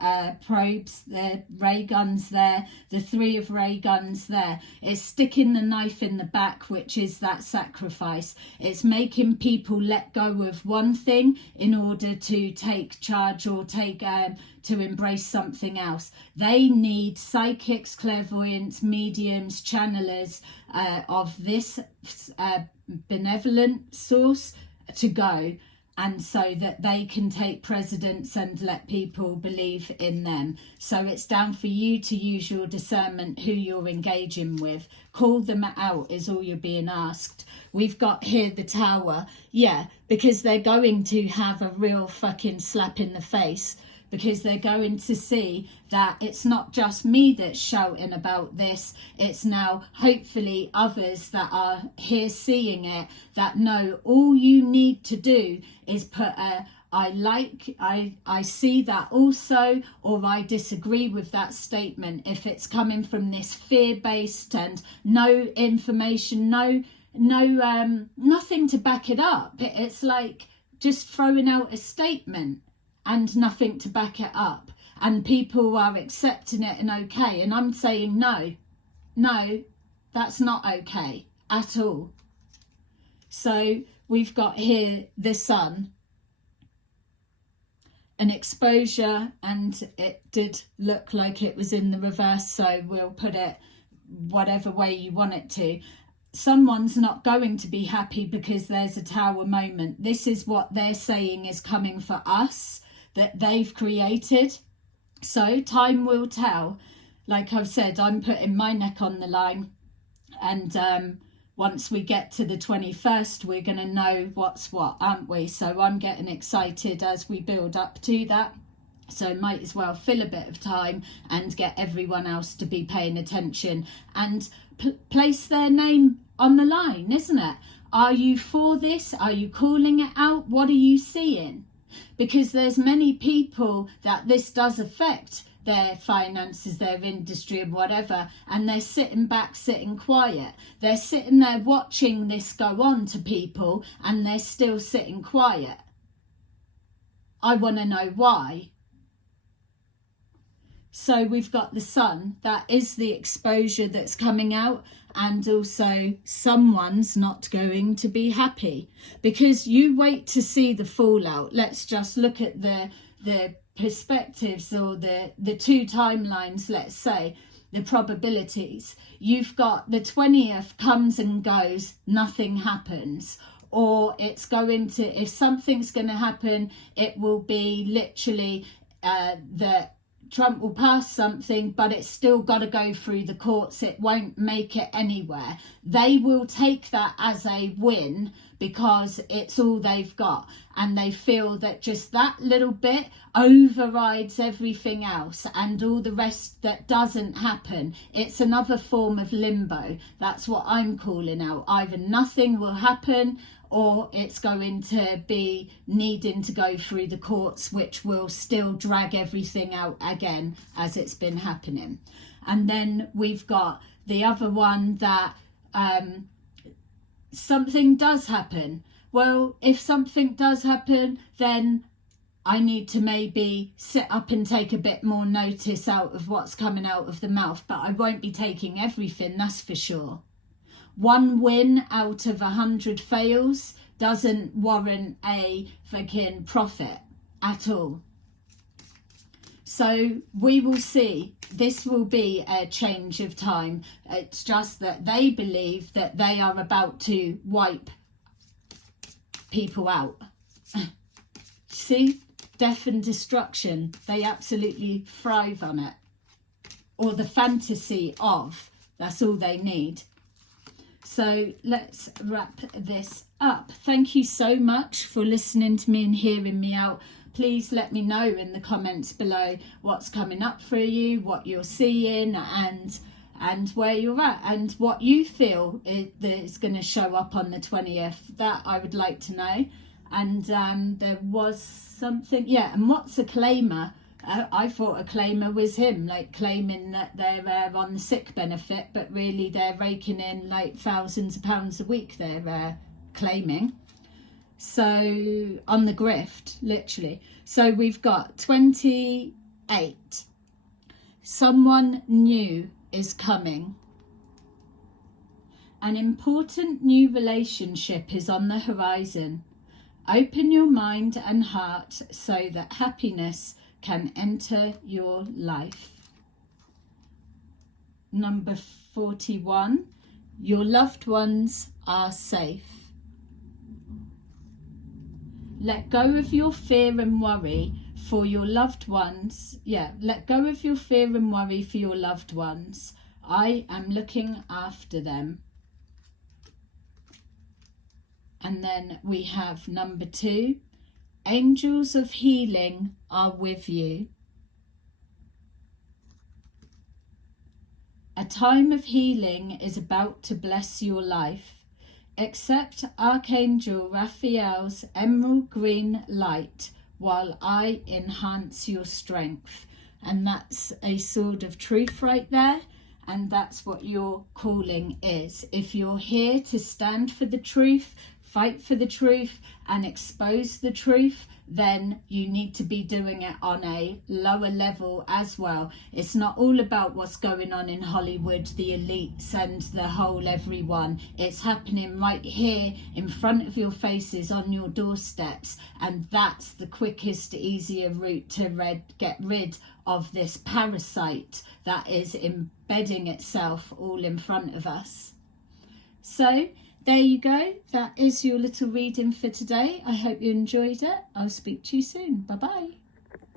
probes, the ray guns there, the 3 of ray guns there. It's sticking the knife in the back, which is that sacrifice. It's making people let go of one thing in order to take charge or to embrace something else. They need psychics, clairvoyants, mediums, channelers of this benevolent source to go, and so that they can take precedence and let people believe in them. So it's down for you to use your discernment who you're engaging with. Call them out is all you're being asked. We've got here the Tower. Yeah, because they're going to have a real fucking slap in the face, because they're going to see that it's not just me that's shouting about this, it's now hopefully others that are here seeing it, that know all you need to do is put a I see that also, or I disagree with that statement. If it's coming from this fear-based and no information, nothing to back it up. It's like just throwing out a statement and nothing to back it up, and people are accepting it and okay, and I'm saying no, that's not okay at all. So we've got here the Sun, an exposure, and it did look like it was in the reverse, so we'll put it whatever way you want it to. someone's not going to be happy because there's a tower moment. This is what they're saying is coming for us, that they've created. So time will tell. Like I've said, I'm putting my neck on the line, and once we get to the 21st, we're going to know what's what, aren't we? So I'm getting excited as we build up to that. So might as well fill a bit of time and get everyone else to be paying attention and place their name on the line, isn't it? Are you for this? Are you calling it out? What are you seeing? Because there's many people that this does affect their finances, their industry and whatever, and they're sitting back, sitting quiet. They're sitting there watching this go on to people and they're still sitting quiet. I want to know why. So we've got the sun, that is the exposure that's coming out, and also someone's not going to be happy, because you wait to see the fallout. Let's just look at the perspectives, or the two timelines, let's say, the probabilities. You've got the 20th comes and goes, nothing happens. Or it's going to, if something's going to happen, it will be literally that Trump will pass something, but it's still got to go through the courts. It won't make it anywhere. They will take that as a win because it's all they've got. And they feel that just that little bit overrides everything else, and all the rest that doesn't happen. It's another form of limbo. That's what I'm calling out. Either nothing will happen, or it's going to be needing to go through the courts, which will still drag everything out again as it's been happening. And then we've got the other one that something does happen. Well, if something does happen, then I need to maybe sit up and take a bit more notice out of what's coming out of the mouth, but I won't be taking everything, that's for sure. One win out of 100 fails doesn't warrant a fucking profit at all. So we will see. This will be a change of time. It's just that they believe that they are about to wipe people out. See? Death and destruction. They absolutely thrive on it. Or the fantasy of. That's all they need. So let's wrap this up. Thank you so much for listening to me and hearing me out. Please let me know in the comments below what's coming up for you, what you're seeing, and where you're at, and what you feel is going to show up on the 20th. That I would like to know. And there was something, yeah, and what's a claimer? I thought a claimer was him, like claiming that they're on the sick benefit, but really they're raking in like thousands of pounds a week they're claiming. So on the grift, literally. So we've got 28. Someone new is coming. An important new relationship is on the horizon. Open your mind and heart so that happiness can enter your life. Number 41, your loved ones are safe. Let go of your fear and worry for your loved ones. Yeah, let go of your fear and worry for your loved ones. I am looking after them. And then we have number 2, angels of healing are with you. A time of healing is about to bless your life. Accept Archangel Raphael's emerald green light while I enhance your strength. And that's a sword of truth right there. And that's what your calling is. If you're here to stand for the truth, fight for the truth and expose the truth, then you need to be doing it on a lower level as well. It's not all about what's going on in Hollywood, the elites and the whole everyone. It's happening right here in front of your faces on your doorsteps, and that's the quickest, easier route to get rid of this parasite that is embedding itself all in front of us. So there you go. That is your little reading for today. I hope you enjoyed it. I'll speak to you soon. Bye bye.